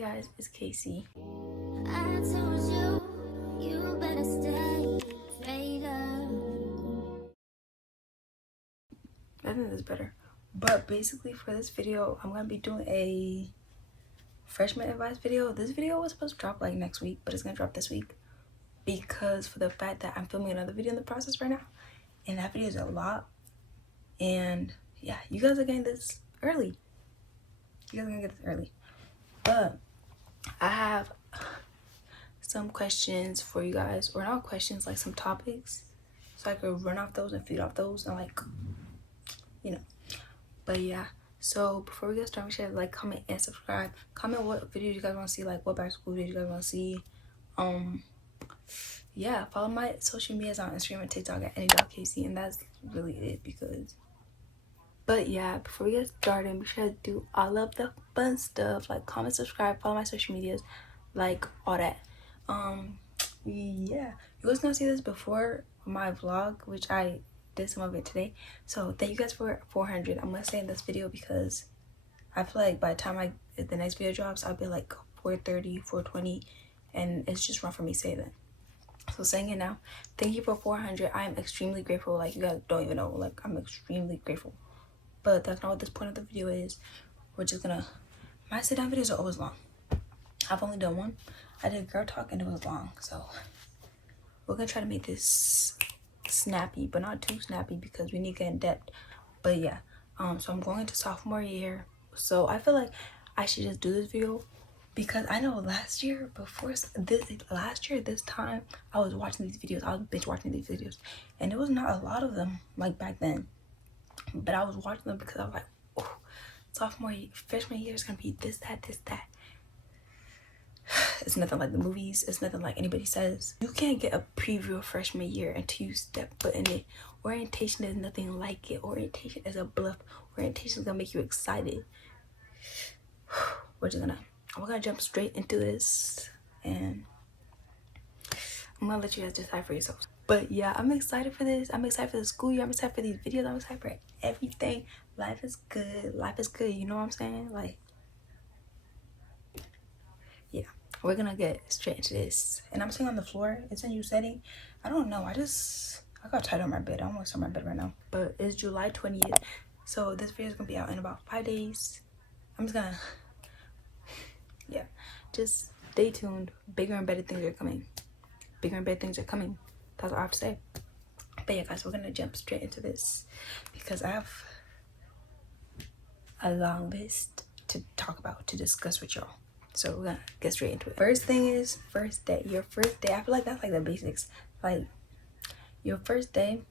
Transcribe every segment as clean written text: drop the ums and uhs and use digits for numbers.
guys, it's Casey. I told you, you better stay traitor. I think that's better. But basically for this video, I'm gonna be doing a freshman advice video. This video was supposed to drop like next week, but it's gonna drop this week because for the fact that I'm filming another video in the process right now, and that video is a lot. And yeah, you guys are getting this early. You guys are gonna get this early. But I have some questions for you guys, or not questions, like some topics, so I could run off those and feed off those and like, you know. But yeah, so before we get started, make sure to like, comment, and subscribe. Comment what videos you guys want to see, like what back to school videos you guys want to see. Yeah, follow my social medias on Instagram and TikTok at ne.casey, and that's really it. Because but yeah, before we get started, make sure to do all of the fun stuff, like comment, subscribe, follow my social medias, like all that. Yeah, you guys gonna see this before my vlog, which I did some of it today. So thank you guys for 400. I'm gonna say in this video because I feel like by the time the next video drops, I'll be like 430, 420, and it's just wrong for me to say that. So saying it now, thank you for 400. I am extremely grateful. Like, you guys don't even know, like, I'm extremely grateful. But that's not what this point of the video is. We're just gonna, my sit down videos are always long. I've only done one. I did girl talk and it was long, so we're gonna try to make this snappy, but not too snappy because we need to get in depth. But yeah, so I'm going into sophomore year, so I feel like I should just do this video because I know last year this time I was watching these videos. I was binge watching these videos, and there was not a lot of them like back then, but I was watching them because I was like, oh, freshman year is gonna be this, that. It's nothing like the movies. It's nothing like anybody says. You can't get a preview of freshman year until you step foot in it. Orientation is nothing like it. Orientation is a bluff. Orientation is gonna make you excited. We're gonna jump straight into this, and I'm gonna let you guys decide for yourselves. But yeah, I'm excited for this. I'm excited for the school year. I'm excited for these videos. I'm excited for everything. Life is good. Life is good. You know what I'm saying? Like, yeah, we're gonna get straight into this. And I'm sitting on the floor. It's a new setting. I don't know. I got tired on my bed. I almost on my bed right now. But it's July 20th. So this video is gonna be out in about 5 days. I'm just gonna, yeah, just stay tuned. Bigger and better things are coming. Bigger and better things are coming. That's all I have to say. But yeah, guys, we're gonna jump straight into this because I have a long list to talk about, to discuss with y'all. So we're gonna get straight into it. First thing is first day. Your first day, I feel like that's like the basics. Like, your first day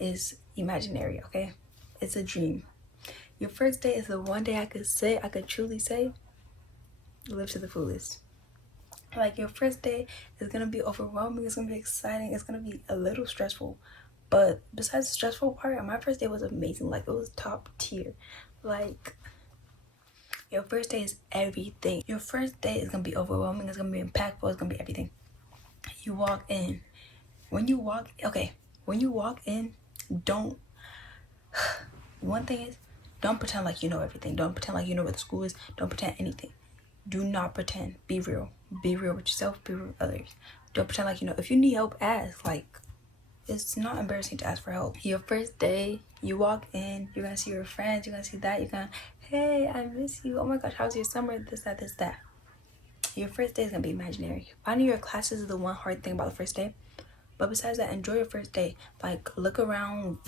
is imaginary, okay? It's a dream. Your first day is the one day I could truly say, live to the fullest. Like, your first day is gonna be overwhelming. It's gonna be exciting. It's gonna be a little stressful. But besides the stressful part, my first day was amazing. Like, it was top tier. Like, your first day is everything. Your first day is gonna be overwhelming. It's gonna be impactful. It's gonna be everything. You walk in. When you walk in, one thing is, don't pretend like you know everything. Don't pretend like you know where the school is. Don't pretend anything. Do not pretend. Be real. Be real with yourself. Be real with others. Don't pretend like you know. If you need help, ask. Like, it's not embarrassing to ask for help. Your first day, you walk in, you're gonna see your friends, you're gonna see that, you're gonna, hey, I miss you. Oh my gosh, how's your summer? This, that. Your first day is gonna be imaginary. Finding your classes is the one hard thing about the first day. But besides that, enjoy your first day. Like, look around,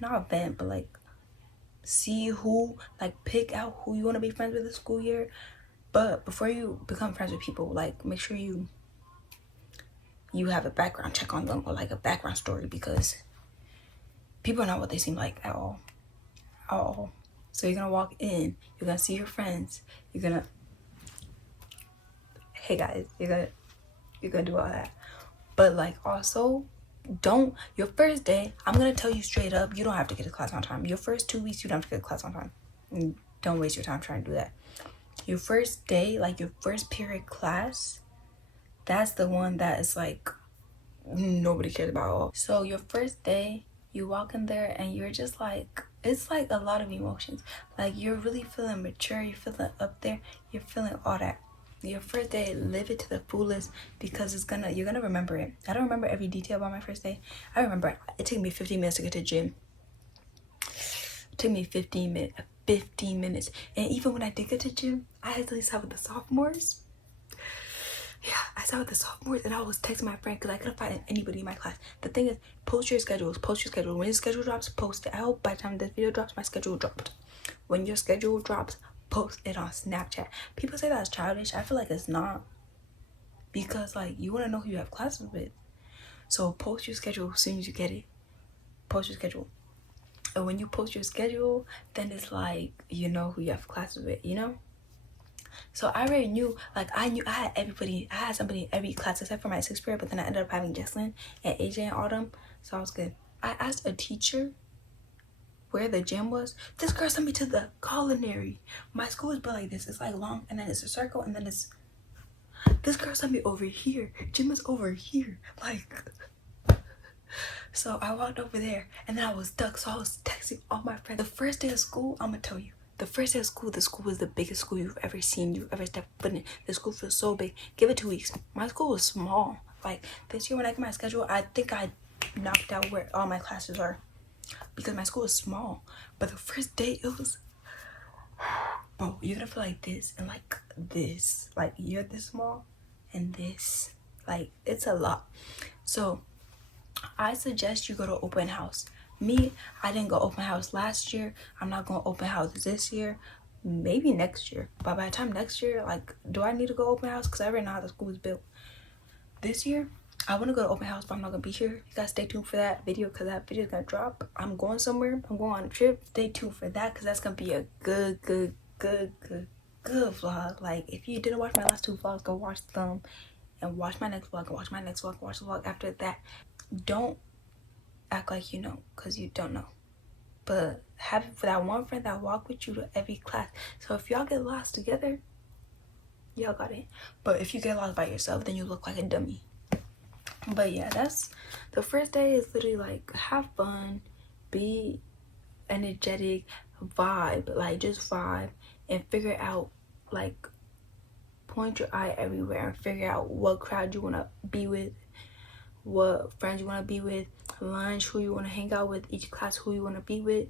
not vent, but like, see who, like, pick out who you wanna be friends with this school year. But before you become friends with people, like, make sure you have a background check on them, or like a background story, because people are not what they seem like at all. So you're gonna walk in, you're gonna see your friends, hey guys, you're gonna do all that. But like, also, your first day, I'm gonna tell you straight up, you don't have to get to class on time. Your first 2 weeks, you don't have to get to class on time. Don't waste your time trying to do that. Your first day, like your first period class, that's the one that is like nobody cares about. So your first day, you walk in there and you're just like, it's like a lot of emotions. Like you're really feeling mature, you're feeling up there, you're feeling all that. Your first day, live it to the fullest because you're gonna remember it. I don't remember every detail about my first day. I remember it took me 15 minutes to get to the gym. It took me 15 minutes. And even when I did get to the gym, I had to start with the sophomores. Yeah, I sat with the sophomores and I was texting my friend because I couldn't find anybody in my class. The thing is, post your schedules. When your schedule drops, post it. I hope by the time this video drops, my schedule dropped. When your schedule drops, post it on Snapchat. People say that's childish. I feel like it's not. Because, like, you want to know who you have classes with. So, post your schedule as soon as you get it. Post your schedule. And when you post your schedule, then it's like, you know who you have classes with, you know? So I already knew, like I had somebody in every class except for my 6th period, but then I ended up having Jesslyn and AJ and Autumn, so I was good. I asked a teacher where the gym was. This girl sent me to the culinary. My school is built like this. It's like long and then it's a circle and then it's, this girl sent me over here. Gym is over here. Like, so I walked over there and then I was stuck, so I was texting all my friends. The first day of school, I'm gonna tell you, the first day of school, the school was the biggest school you've ever seen, you've ever stepped foot in. The school feels so big. Give it 2 weeks. My school was small. Like this year when I get my schedule, I think I knocked out where all my classes are because my school is small. But the first day it was, bro, you're gonna feel like this and like this. Like you're this small and this. Like it's a lot. So I suggest you go to open house. Me, I didn't go open house last year. I'm not going open house this year. Maybe next year. But by the time next year, like, do I need to go open house? Because I already know how the school is built. This year, I want to go to open house, but I'm not going to be here. You guys stay tuned for that video because that video is going to drop. I'm going somewhere. I'm going on a trip. Stay tuned for that because that's going to be a good vlog. Like, if you didn't watch my last 2 vlogs, go watch them and watch my next vlog and watch my next vlog. Watch the vlog after that. Don't act like you know because you don't know, but have for that one friend that walk with you to every class. So if y'all get lost together, y'all got it. But if you get lost by yourself, then you look like a dummy. But yeah, that's the first day. Is literally like have fun, be energetic, vibe, like just vibe and figure out, like point your eye everywhere and figure out what crowd you want to be with, what friends you want to be with, lunch, who you want to hang out with, each class, who you want to be with.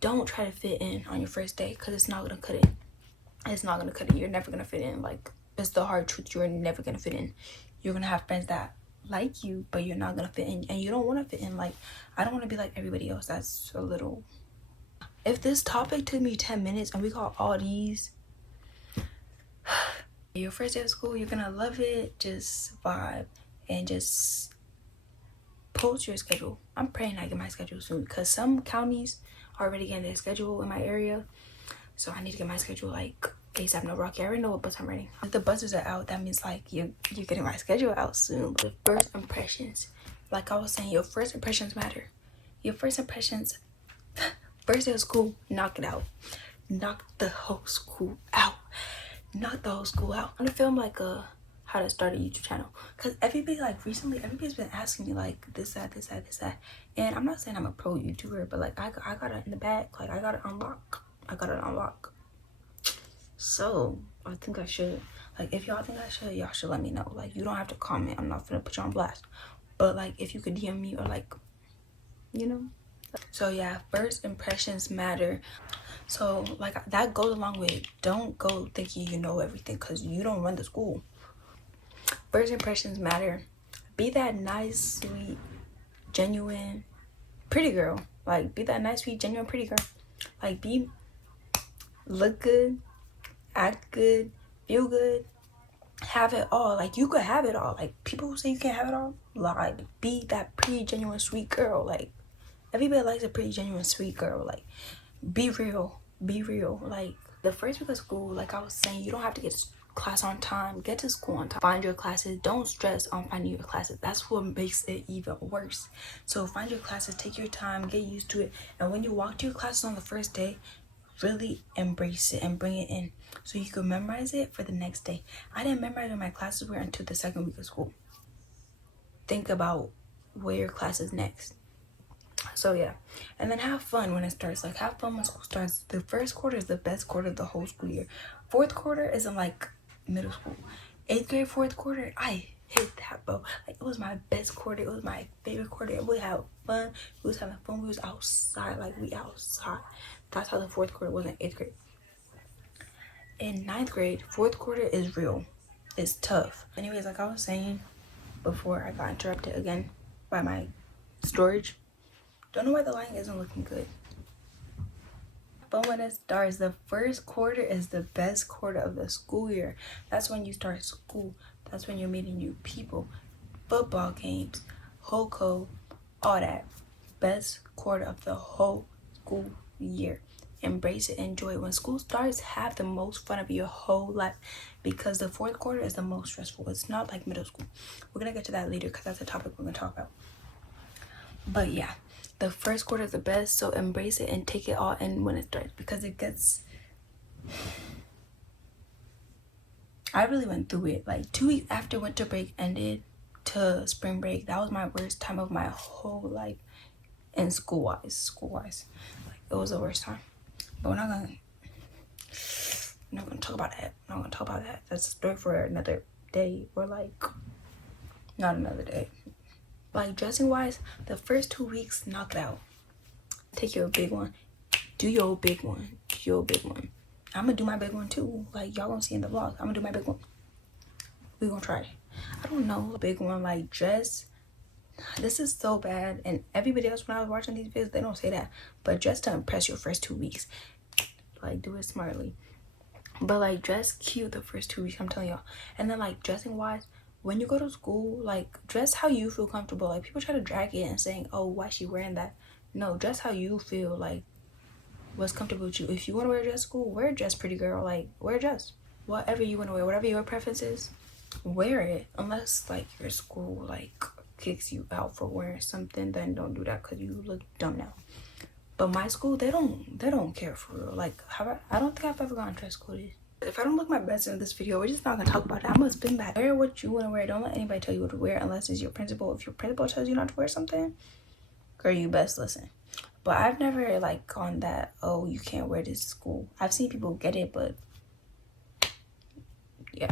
Don't try to fit in on your first day because it's not going to cut it. It's not going to cut it. You're never going to fit in. Like, it's the hard truth. You're never going to fit in. You're going to have friends that like you, but you're not going to fit in. And you don't want to fit in. Like, I don't want to be like everybody else. That's a little... If this topic took me 10 minutes and we got all these... Your first day of school, you're going to love it. Just vibe. And just post your schedule. I'm praying I get my schedule soon because some counties are already getting their schedule in my area. So I need to get my schedule like ASAP. No Rocky. I already know what bus I'm reading. If the buses are out, that means like you're getting my schedule out soon. The first impressions, like I was saying, your first impressions matter. Your first impressions, first day of school, knock it out. Knock the whole school out. Knock the whole school out. I'm gonna film like how to start a YouTube channel because everybody, like recently, everybody's been asking me like this, that. And I'm not saying I'm a pro YouTuber, but like I got it in the bag. Like I got it on lock. So I think I should, like, if y'all think I should, y'all should let me know. Like, you don't have to comment. I'm not gonna put you on blast. But like, if you could DM me or like, you know. So yeah, first impressions matter. So like that goes along with don't go thinking you know everything because you don't run the school. First impressions matter. Be that nice, sweet, genuine, pretty girl. Like, be that nice, sweet, genuine, pretty girl. Like, look good, act good, feel good, have it all. Like, you could have it all. Like, people who say you can't have it all, like, be that pretty, genuine, sweet girl. Like, everybody likes a pretty, genuine, sweet girl. Like, be real. Like, the first week of school, like I was saying, you don't have to get class on time. Get to school on time. Find your classes. Don't stress on finding your classes. That's what makes it even worse. So find your classes, take your time, get used to it, and when you walk to your classes on the first day, really embrace it and bring it in so you can memorize it for the next day. I didn't memorize what my classes were until the second week of school. Think about where your class is next. So yeah, and then have fun when it starts. Like have fun when school starts. The first quarter is the best quarter of the whole school year. Fourth quarter isn't like middle school. 8th grade, fourth quarter, I hate that, bro. Like it was my best quarter. It was my favorite quarter. We had fun. We was having fun. We was outside. Like we outside. That's how the fourth quarter was in 8th grade. In 9th grade, fourth quarter is real. It's tough. Anyways, like I was saying before I got interrupted again by my storage. Don't know why the lighting isn't looking good. But when it starts, the first quarter is the best quarter of the school year. That's when you start school. That's when you're meeting new people. Football games, HOCO, all that. Best quarter of the whole school year. Embrace it, enjoy it. When school starts, have the most fun of your whole life because the fourth quarter is the most stressful. It's not like middle school. We're going to get to that later because that's a topic we're going to talk about. But yeah, the first quarter is the best, so embrace it and take it all in when it starts because it gets... I really went through it. Like 2 weeks after winter break ended to spring break, that was my worst time of my whole life. And school-wise, like it was the worst time. But we're not gonna talk about that. That's a story for another day, or like not another day. Like dressing wise, the first 2 weeks, knock it out. Take your big one. Do your big one. I'm gonna do my big one too. Like y'all gonna see in the vlog. I'm gonna do my big one. We gonna try it. I don't know, a big one, like dress. This is so bad, and everybody else when I was watching these videos, they don't say that, but dress to impress your first 2 weeks. Like do it smartly, but like dress cute the first 2 weeks, I'm telling y'all. And then like dressing wise, when you go to school, like dress how you feel comfortable. Like people try to drag it and saying, oh, why she wearing that? No, dress how you feel, like what's comfortable with you. If you want to wear a dress to school, wear a dress, pretty girl. Like wear a dress, whatever you want to wear, whatever your preference is, wear it. Unless like your school like kicks you out for wearing something, then don't do that because you look dumb now. But my school, they don't care for real. Like I don't think I've ever gone dress coded. If I don't look my best in this video, we're just not gonna talk about it. I'm gonna spin back. Wear what you want to wear. Don't let anybody tell you what to wear unless it's your principal. If your principal tells you not to wear something, girl, you best listen. But I've never like gone that, oh, you can't wear this to school. I've seen people get it, but yeah.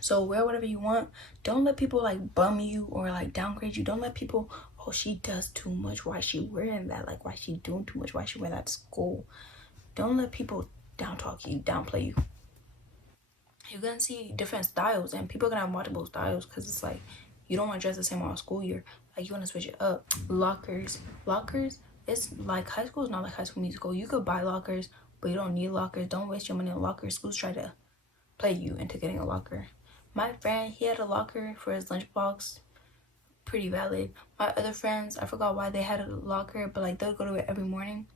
So wear whatever you want. Don't let people like bum you or like downgrade you. Don't let people, oh, she does too much. Why is she wearing that? Like, why is she doing too much? Why is she wearing that to school? Don't let people down talk you, downplay you. You're gonna see different styles, and people are gonna have multiple styles because it's like you don't want to dress the same all school year. Like you want to switch it up. Lockers, it's like high school is not like High School Musical. You could buy lockers, but you don't need lockers. Don't waste your money on lockers. Schools try to play you into getting a locker. My friend, he had a locker for his lunchbox. Pretty valid. My other friends, I forgot why they had a locker, but like they'll go to it every morning.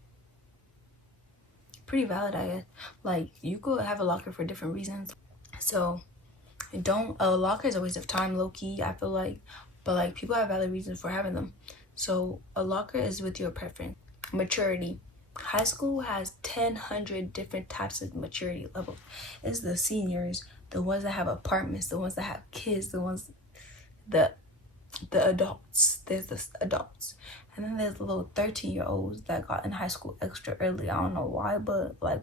Pretty valid, I guess. Like you could have a locker for different reasons. So a locker is a waste of time, low-key, I feel like. But like people have valid reasons for having them. So a locker is with your preference. Maturity. High school has 1,000 different types of maturity levels. It's the seniors, the ones that have apartments, the ones that have kids, the adults. There's the adults. And then there's the little 13-year-olds that got in high school extra early. I don't know why, but like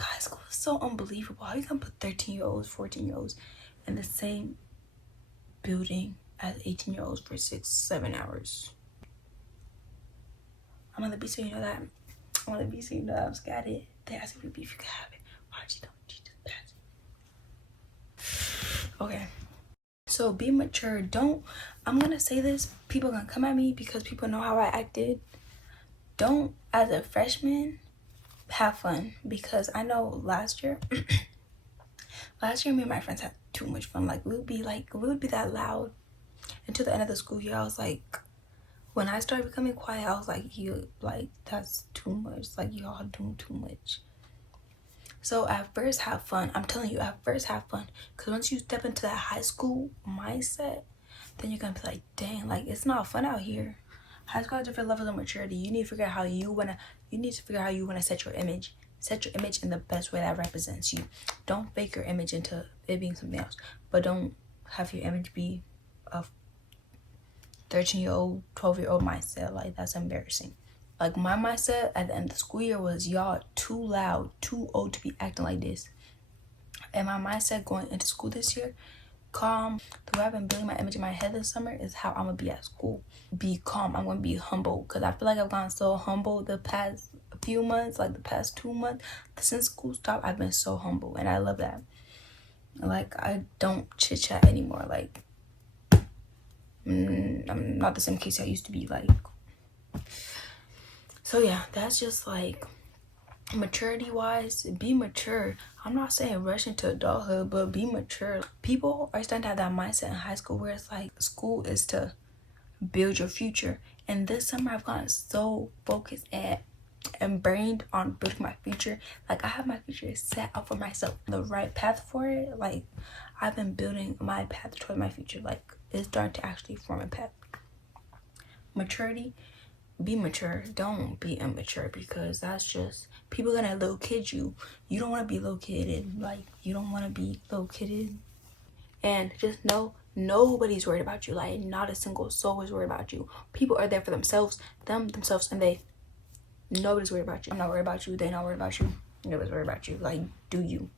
high school is so unbelievable. How you gonna put 13-year-olds, 14-year-olds in the same building as 18-year-olds for 6-7 hours? I'm on the beach, so you know that. I'm scared it. They asked me if you could have it. Why did you don't? She just pass it. Okay. So be mature. I'm gonna say this. People are gonna come at me because people know how I acted. Don't, as a freshman, have fun, because I know last year me and my friends had too much fun. Like we would be that loud until the end of the school year. I was like, when I started becoming quiet, I was like, that's too much. Like y'all doing too much. So at first have fun. I'm telling you, at first have fun, because once you step into that high school mindset, then you're gonna be like, dang, like it's not fun out here. High school has different levels of maturity. You need to figure out how you wanna set your image. Set your image in the best way that represents you. Don't fake your image into it being something else. But don't have your image be 13-year-old, 12-year-old mindset. Like, that's embarrassing. Like, my mindset at the end of the school year was, y'all too loud, too old to be acting like this. And my mindset going into school this year, calm. The way I've been building my image in my head this summer is how I'm gonna be at school. Be calm. I'm gonna be humble, because I feel like I've gotten so humble the past few months, like the past 2 months. Since school stopped, I've been so humble, and I love that. Like, I don't chit chat anymore. Like, I'm not the same Casey I used to be. Like, so yeah, that's just like maturity wise. Be mature. I'm not saying rush into adulthood, but be mature. People are starting to have that mindset in high school where it's like school is to build your future. And this summer I've gotten so focused and brained on building my future. Like, I have my future set up for myself, the right path for it. Like, I've been building my path toward my future. Like, it's starting to actually form a path. Maturity. Be mature. Don't be immature, because that's just people gonna little kid you. You don't want to be little kidded. Like, you don't want to be little kidded. And just know nobody's worried about you. Like, not a single soul is worried about you. People are there for themselves, themselves, and they. Nobody's worried about you. I'm not worried about you. They're not worried about you. Nobody's worried about you. Like, do you.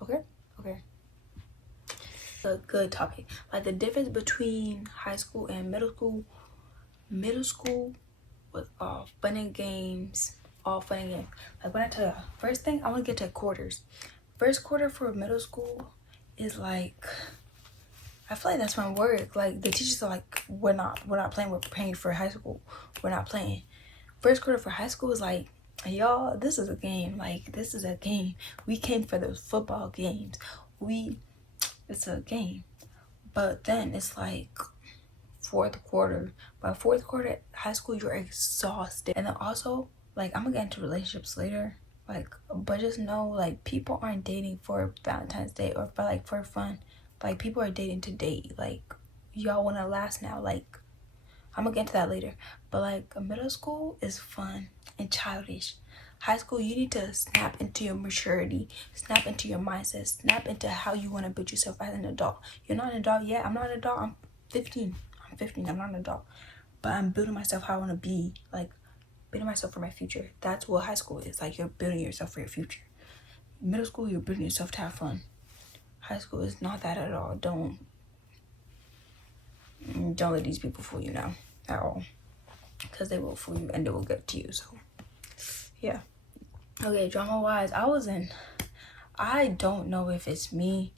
Okay. A good topic. Like, the difference between high school and middle school. Middle school was all fun and games. Like, when I tell you, first thing, I want to get to quarters. First quarter for middle school is like, I feel like that's my work. Like, the teachers are like, we're not playing, we're preparing for high school. We're not playing. First quarter for high school is like, y'all, this is a game. Like, this is a game. We came for those football games. It's a game. But then it's like fourth quarter. By fourth quarter, high school, you're exhausted. And then also, like, I'm gonna get into relationships later. Like, but just know, like, people aren't dating for Valentine's Day or for fun. Like, people are dating to date. Like, y'all want to last now. Like, I'm gonna get into that later. But like, middle school is fun and childish. High school, you need to snap into your maturity, snap into your mindset, snap into how you want to build yourself as an adult. You're not an adult yet. I'm not an adult. I'm 15. I'm not an adult. But I'm building myself how I want to be. Like, building myself for my future. That's what high school is. Like, you're building yourself for your future. Middle school, you're building yourself to have fun. High school is not that at all. Don't let these people fool you now at all, because they will fool you and they will get to you. So yeah. Okay, drama wise, I don't know if it's me,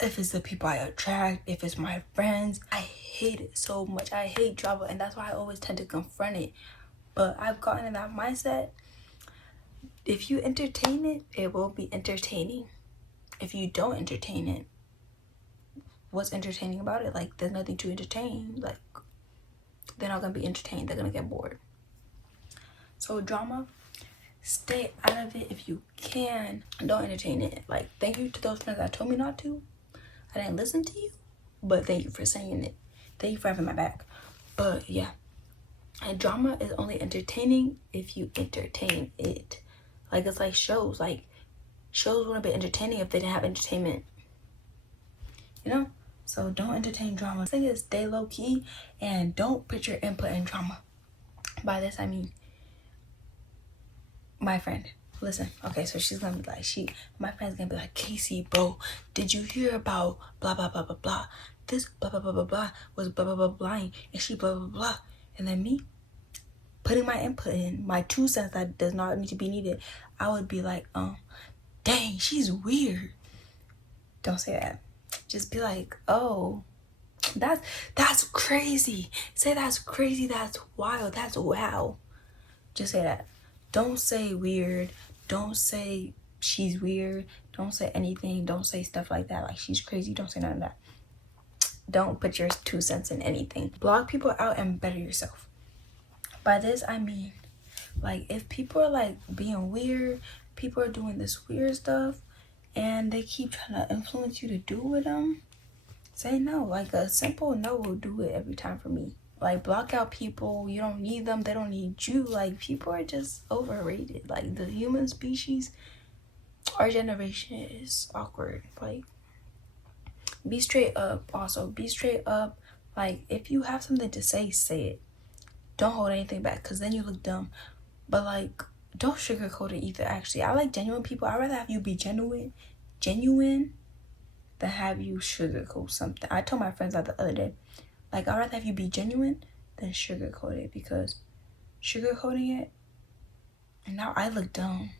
if it's the people I attract, if it's my friends. I hate it so much. I hate drama, and that's why I always tend to confront it. But I've gotten in that mindset. If you entertain it, it will be entertaining. If you don't entertain it, what's entertaining about it? Like, there's nothing to entertain. Like, they're not gonna be entertained. They're gonna get bored. So drama, stay out of it if you can. Don't entertain it. Like, thank you to those friends that told me not to. I didn't listen to you, but thank you for saying it. Thank you for having my back. But yeah, and drama is only entertaining if you entertain it. Like, it's like shows. Like, shows wouldn't be entertaining if they didn't have entertainment. You know? So don't entertain drama. The thing is, stay low key and don't put your input in drama. By this I mean, my friend, listen. Okay, so she's gonna be like, my friend's gonna be like, Casey, bro, did you hear about blah blah blah blah blah? This blah blah blah blah blah was blah blah blah blind, and she blah blah blah. And then me putting my input in, my 2 cents that does not need to be needed, I would be like, dang, she's weird. Don't say that. Just be like, oh, that's crazy. Say that's crazy, that's wild, that's wow. Just say that. Don't say weird. Don't say she's weird. Don't say anything. Don't say stuff like that. Like, she's crazy. Don't say none of that. Don't put your 2 cents in anything. Block people out and better yourself. By this I mean, like, if people are like being weird, people are doing this weird stuff, and they keep trying to influence you to do with them, say no. Like, a simple no will do it every time for me. Like, block out people. You don't need them. They don't need you. Like, people are just overrated. Like, the human species, our generation is awkward. Like, be straight up. Also, be straight up. Like, if you have something to say, say it. Don't hold anything back, because then you look dumb. But, like, don't sugarcoat it either, actually. I like genuine people. I'd rather have you be genuine, than have you sugarcoat something. I told my friends that the other day. Like, I'd rather have you be genuine than sugarcoat it, because sugarcoating it, and now I look dumb.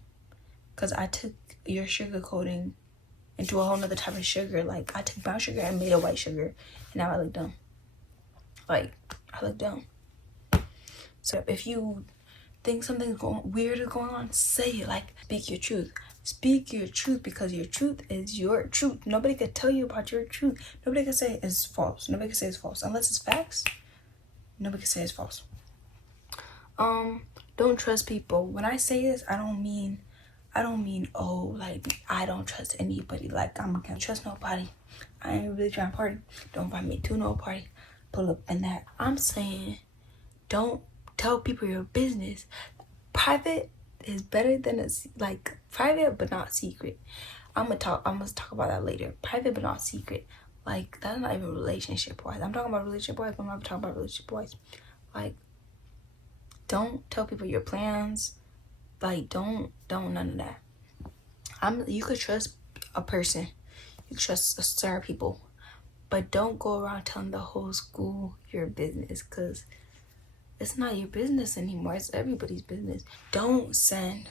Because I took your sugarcoating into a whole nother type of sugar. Like, I took brown sugar and made a white sugar, and now I look dumb. Like, I look dumb. So if you think something's weird is going on, say it. Like, speak your truth. Speak your truth, because your truth is your truth. Nobody can tell you about your truth. Nobody can say it's false. Nobody can say it's false unless it's facts. Nobody can say it's false. Don't trust people. When I say this, I don't mean oh, like, I don't trust anybody. Like, I'm gonna trust nobody. I ain't really trying to party. Don't invite me to no party. Pull up in that. I'm saying, don't tell people your business. Private is better than like, private but not secret. I'm gonna talk about that later. Private but not secret. Like, that's not even relationship wise. I'm talking about relationship wise, but I'm not talking about relationship wise. Like, don't tell people your plans. Like, don't none of that. You could trust a person. You could trust certain people. But don't go around telling the whole school your business, because it's not your business anymore. It's everybody's business. Don't send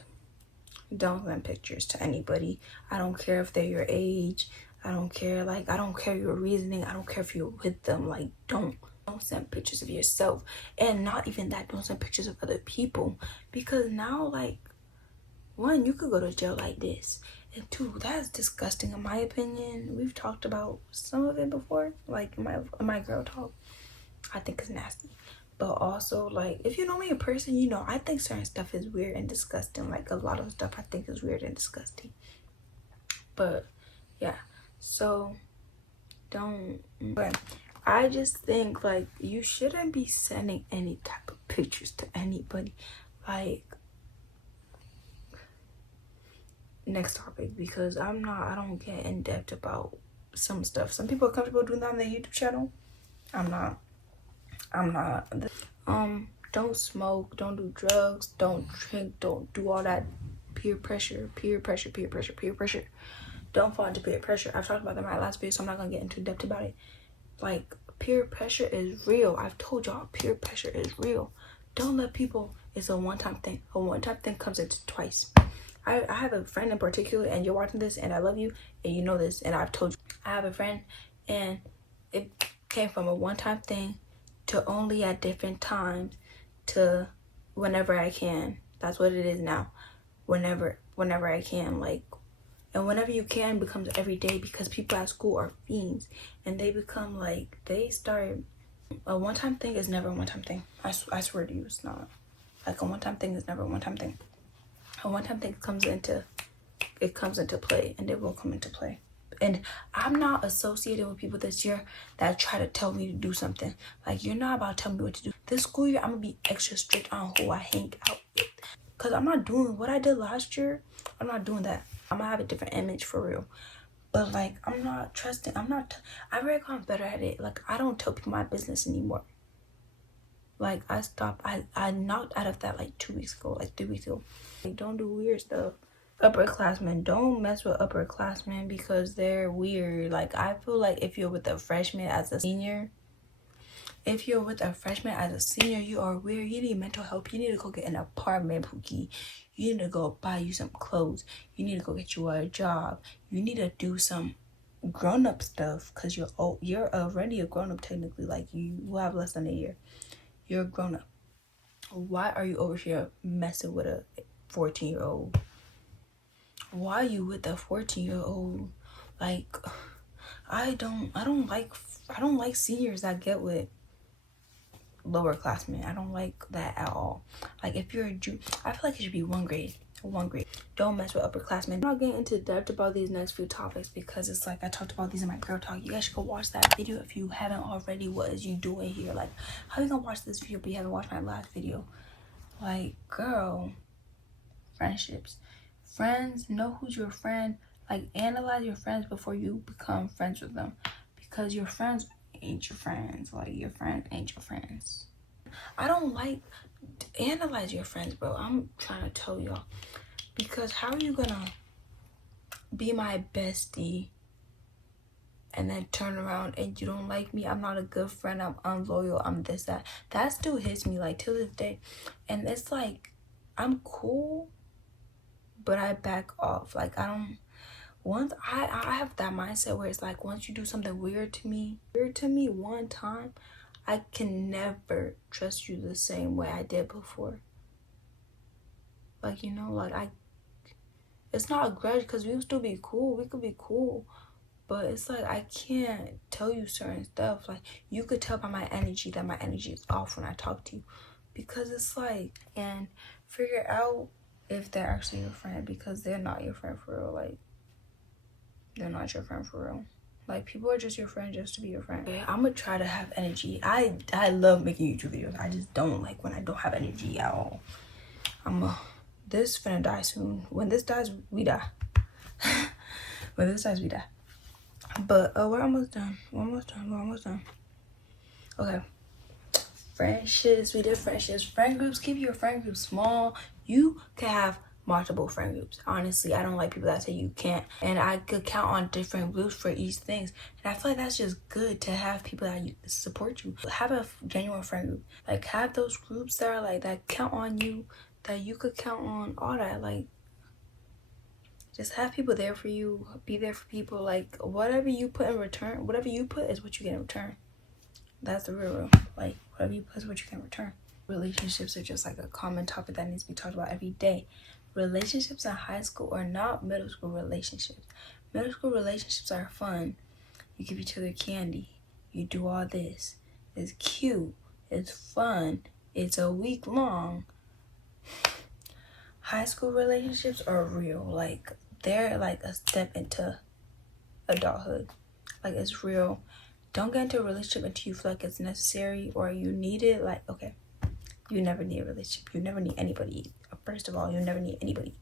pictures to anybody. I don't care if they're your age. I don't care. Like, I don't care your reasoning. I don't care if you're with them. Like, don't send pictures of yourself. And not even that, don't send pictures of other people. Because now, like, one, you could go to jail like this. And two, that's disgusting in my opinion. We've talked about some of it before. Like, in my girl talk. I think it's nasty. But also, like, if you know me in person, you know I think certain stuff is weird and disgusting. Like, a lot of stuff I think is weird and disgusting. But yeah, so don't. But I just think, like, you shouldn't be sending any type of pictures to anybody. Like, next topic, because I don't get in depth about some stuff. Some people are comfortable doing that on their YouTube channel. I'm not. Don't smoke, don't do drugs, don't drink, don't do all that peer pressure. Don't fall into peer pressure. I've talked about that in my last video, so I'm not gonna get into depth about it. Like, peer pressure is real. I've told y'all, peer pressure is real. Don't let people, it's a one-time thing. A one-time thing comes into twice. I have a friend in particular, and you're watching this, and I love you, and you know this, and I've told you. I have a friend, and it came from a one-time thing to only at different times to whenever I can. That's what it is now. Whenever I can, like, and whenever you can becomes every day, because people at school are fiends, and they become like, they start. A one-time thing is never a one-time thing. I swear to you, it's not. Like, a one-time thing is never a one-time thing. A one-time thing comes into play, and it will come into play. And I'm not associated with people this year that try to tell me to do something. Like, you're not about to tell me what to do. This school year, I'm gonna be extra strict on who I hang out with, because I'm not doing what I did last year. I'm not doing that. I'm gonna have a different image for real. But, like, I'm not trusting. I really got better at it. Like, I don't tell people my business anymore. Like, I stopped. I knocked out of that like 2 weeks ago, like 3 weeks ago. Like, don't do weird stuff. Upperclassmen, don't mess with upperclassmen, because they're weird. Like, I feel like if you're with a freshman as a senior, you are weird. You need mental help. You need to go get an apartment, Pookie. You need to go buy you some clothes. You need to go get you a job. You need to do some grown-up stuff, because you're already a grown-up technically. Like, you have less than a year. You're a grown-up. Why are you over here messing with a 14-year-old? Why are you with a 14-year-old? Like, I don't like seniors that get with lower classmen. I don't like that at all. Like, if you're a junior, I feel like it should be one grade. Don't mess with upperclassmen. I'm not getting into depth about these next few topics, because it's like I talked about these in my girl talk. You guys should go watch that video if you haven't already. What is you doing here? Like, how you gonna watch this video but you haven't watched my last video? Like, girl, friendships. Friends, know who's your friend. Like, analyze your friends before you become friends with them, because your friends ain't your friends. Like, your friends ain't your friends. I don't like analyze your friends, bro. I'm trying to tell y'all, because how are you gonna be my bestie and then turn around and you don't like me? I'm not a good friend, I'm unloyal, I'm this, that still hits me like till this day. And it's like, I'm cool, but I back off. Like, I don't, once I have that mindset where it's like, once you do something weird to me one time, I can never trust you the same way I did before. Like, you know, like, it's not a grudge, because we would still be cool, we could be cool, but it's like, I can't tell you certain stuff. Like, you could tell by my energy that my energy is off when I talk to you, because it's like, and figure out if they're actually your friend, because they're not your friend for real. Like, they're not your friend for real. Like, people are just your friend just to be your friend. Okay, I'm gonna try to have energy. I love making YouTube videos. I just don't like when I don't have energy at all. This finna die soon. When this dies, we die. When this dies, we die. But we're almost done. We're almost done. Okay. Friendships. We did friendships. Friend groups. Keep your friend group small. You can have multiple friend groups. Honestly, I don't like people that say you can't. And I could count on different groups for each things. And I feel like that's just good to have people that support you. Have a genuine friend group. Like, have those groups that are like, that count on you, that you could count on, all that. Like, just have people there for you. Be there for people. Like, whatever you put in return, whatever you put is what you get in return. That's the real. Like, whatever you put is what you get in return. Relationships are just like a common topic that needs to be talked about every day. Relationships in high school are not middle school relationships. Middle school relationships are fun. You give each other candy. You do all this. It's cute. It's fun. It's a week long. High school relationships are real. Like, they're like a step into adulthood. Like, it's real. Don't get into a relationship until you feel like it's necessary or you need it. Like, okay, you never need a relationship. You never need anybody. First of all, you never need anybody.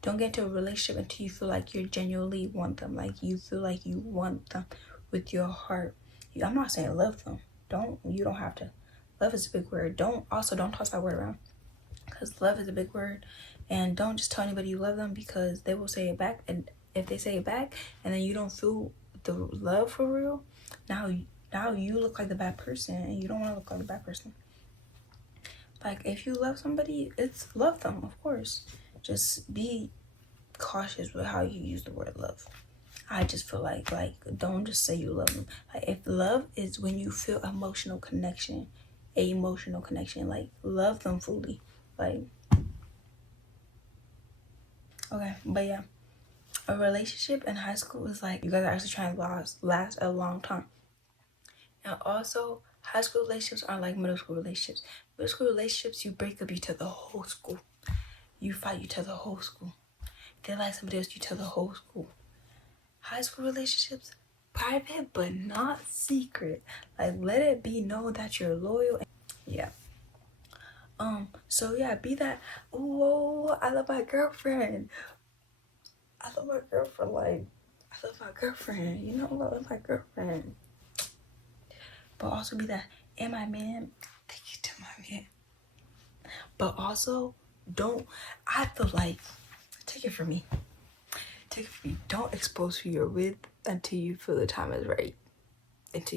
Don't get into a relationship until you feel like you genuinely want them. Like, you feel like you want them with your heart. I'm not saying love them. You don't have to. Love is a big word. Don't toss that word around, because love is a big word. And don't just tell anybody you love them, because they will say it back. And if they say it back and then you don't feel the love for real, now you look like the bad person, and you don't want to look like the bad person. Like, if you love somebody, it's love them, of course. Just be cautious with how you use the word love. I just feel like don't just say you love them. Like, if love is when you feel emotional connection, like, love them fully. Like, okay, but yeah, a relationship in high school is like, you guys are actually trying to last a long time. And also, high school relationships aren't like middle school relationships. Middle school relationships, you break up, you tell the whole school. You fight, you tell the whole school. If they like somebody else, you tell the whole school. High school relationships, private but not secret. Like, let it be known that you're loyal. Yeah. So yeah, be that. Whoa, I love my girlfriend. Like, I love my girlfriend. You know, I love my girlfriend. But also be that, and my man, take you to my man. But also, I feel like, take it from me. Don't expose who you're with until you feel the time is right. Because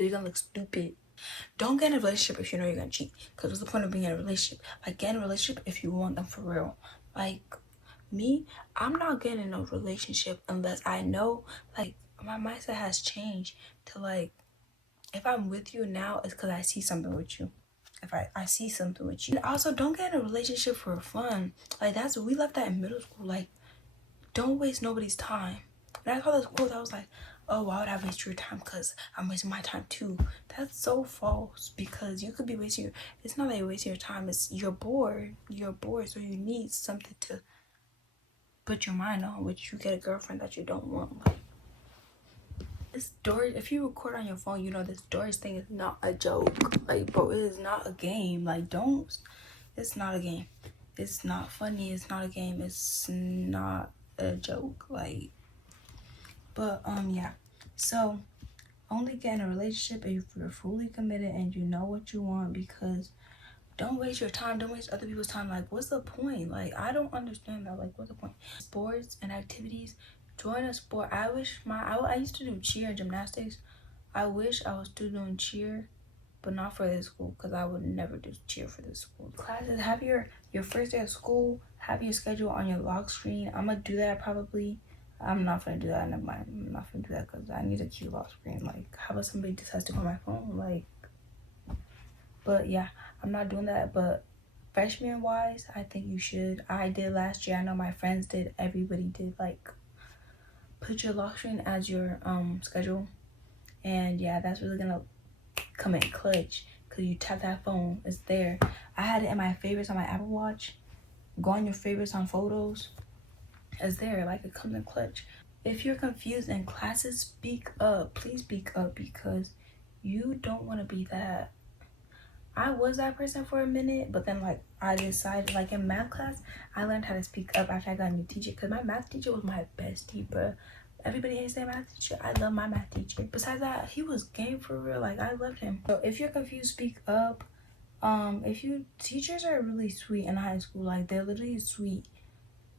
you're gonna look stupid. Don't get in a relationship if you know you're gonna cheat. Because what's the point of being in a relationship? Like, get in a relationship if you want them for real. Like, me, I'm not getting in a relationship unless I know, like, my mindset has changed to, like, if I'm with you now, it's because I see something with you. If I see something with you. And also, don't get in a relationship for fun. Like, we left that in middle school. Like, don't waste nobody's time. When I saw this quote, I was like, oh, why would I waste your time? Because I'm wasting my time too. That's so false, because you could be wasting it's not that you're wasting your time, it's you're bored, so you need something to put your mind on, which you get a girlfriend that you don't want. Like, this Doris, if you record on your phone, you know this Doris thing is not a joke. Like, bro, it is not a game. Like, it's not a game. It's not funny. It's not a game. It's not a joke. Like, but yeah. So only get in a relationship if you're fully committed and you know what you want, because don't waste your time, don't waste other people's time. Like, what's the point? Like, I don't understand that. Like, what's the point? Sports and activities, join a sport. I wish I used to do cheer and gymnastics. I wish I was still doing cheer, but not for this school, because I would never do cheer for this school. Classes, have your first day of school, have your schedule on your lock screen. I'm gonna do that probably. I'm not gonna do that. Never mind. I'm not gonna do that because I need a cute lock screen. Like, how about somebody decides to call my phone? Like, but yeah, I'm not doing that. But freshman wise, I think you should. I did last year. I know my friends did. Everybody did. Like, put your lock screen as your schedule, and yeah, that's really gonna come in clutch, because you tap that phone, it's there. I had it in my favorites on my Apple Watch. Go on your favorites on photos, it's there. Like, it comes in clutch. If you're confused in classes, speak up. Please speak up, because you don't want to be that. I was that person for a minute, but then like I decided, like in math class, I learned how to speak up after I got a new teacher, because my math teacher was my bestie, bro. Everybody hates their math teacher. I love my math teacher. Besides that, he was game for real. Like, I loved him. So if you're confused, speak up. Teachers are really sweet in high school. Like, they're literally sweet.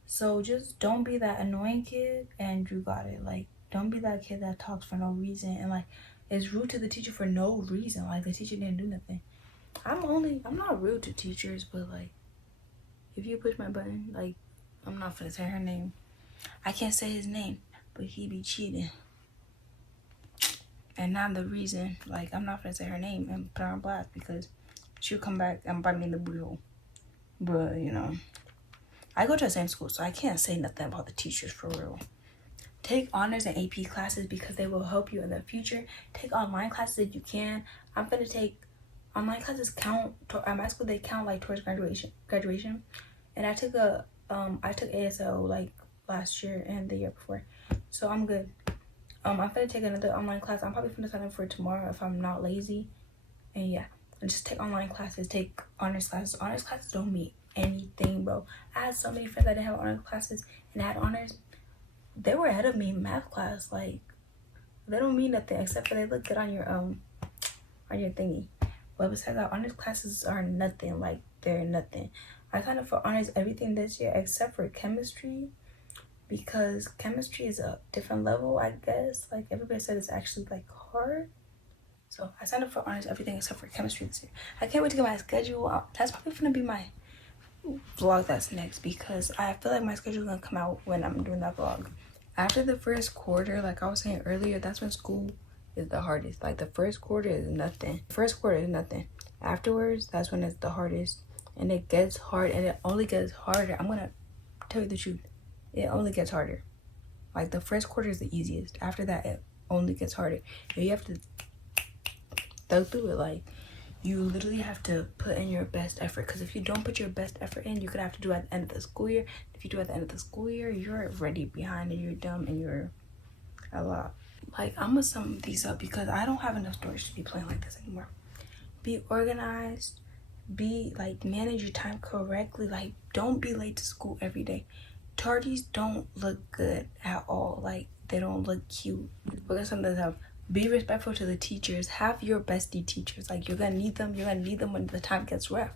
So just don't be that annoying kid, and you got it. Like, don't be that kid that talks for no reason and like is rude to the teacher for no reason. Like, the teacher didn't do nothing. I'm not rude to teachers, but like, if you push my button, like, I'm not gonna say her name. I can't say his name, but he be cheating. And not the reason, like, I'm not gonna say her name and put her on blast, because she'll come back and bite me in the booty hole. But, you know, I go to the same school, so I can't say nothing about the teachers for real. Take honors and AP classes, because they will help you in the future. Take online classes if you can. I'm gonna take online classes count at my school. They count like towards graduation. And I took ASL like last year and the year before, so I'm good. I'm gonna take another online class. I'm probably gonna sign up for it tomorrow if I'm not lazy. And yeah, just take online classes, take honors classes. Honors classes don't mean anything, bro. I had so many friends that didn't have honors classes and had honors. They were ahead of me in math class. Like, they don't mean nothing except for they look good on your thingy. But besides that, honors classes are nothing. Like, they're nothing. I kind of for honors everything this year except for chemistry, because chemistry is a different level, I guess. Like, everybody said it's actually like hard. So I signed up for honors everything except for chemistry this year. I can't wait to get my schedule. That's probably gonna be my vlog that's next, because I feel like my schedule is gonna come out when I'm doing that vlog. After the first quarter, like I was saying earlier, that's when school is the hardest. Like, the first quarter is nothing. Afterwards, that's when it's the hardest, and it gets hard, and it only gets harder. I'm gonna tell you the truth, it only gets harder. Like, the first quarter is the easiest. After that, it only gets harder. And you have to thug through it. Like, you literally have to put in your best effort, because if you don't put your best effort in, you're gonna have to do it at the end of the school year. If you do it at the end of the school year, you're already behind and you're dumb and you're a lot. Like, I'm gonna sum these up because I don't have enough storage to be playing like this anymore. Be organized. Be like, manage your time correctly. Like, don't be late to school every day. Tardies don't look good at all. Like, they don't look cute. We're gonna sum this up. Be respectful to the teachers. Have your bestie teachers. Like, you're gonna need them. You're gonna need them when the time gets rough.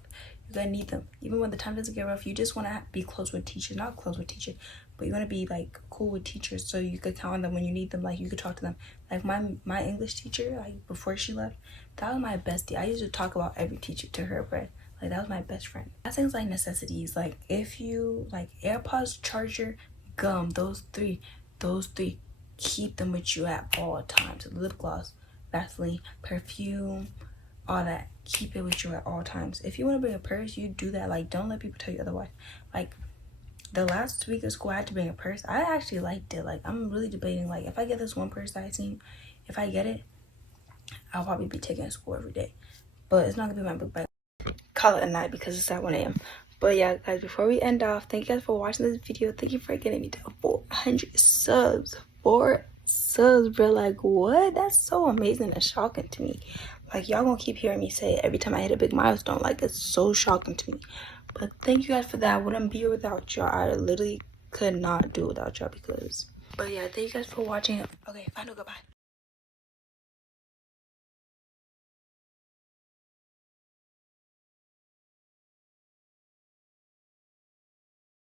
You're gonna need them. Even when the time doesn't get rough, you just want to be close with teachers. Not close with teachers, but you want to be like cool with teachers, so you could count on them when you need them. Like, you could talk to them. Like, my English teacher, like, before she left, that was my bestie. I used to talk about every teacher to her, but like, that was my best friend. That's things like necessities. Like, if you like AirPods, charger, gum, those three, keep them with you at all times. Lip gloss, Vaseline, perfume, all that. Keep it with you at all times. If you want to bring a purse, you do that. Like, don't let people tell you otherwise. Like, the last week of school, I had to bring a purse. I actually liked it. Like, I'm really debating. Like, if I get this one purse that I seen, if I get it, I'll probably be taking it to school every day. But it's not gonna be my book bag. Call it a night because it's at 1 a.m. But yeah, guys, before we end off, thank you guys for watching this video. Thank you for getting me to 400 subs. 4 subs, bro. Like, what? That's so amazing and shocking to me. Like, y'all gonna keep hearing me say it every time I hit a big milestone. Like, it's so shocking to me. But thank you guys for that. I wouldn't be here without y'all. I literally could not do it without y'all, because. But yeah, thank you guys for watching. Okay, final goodbye.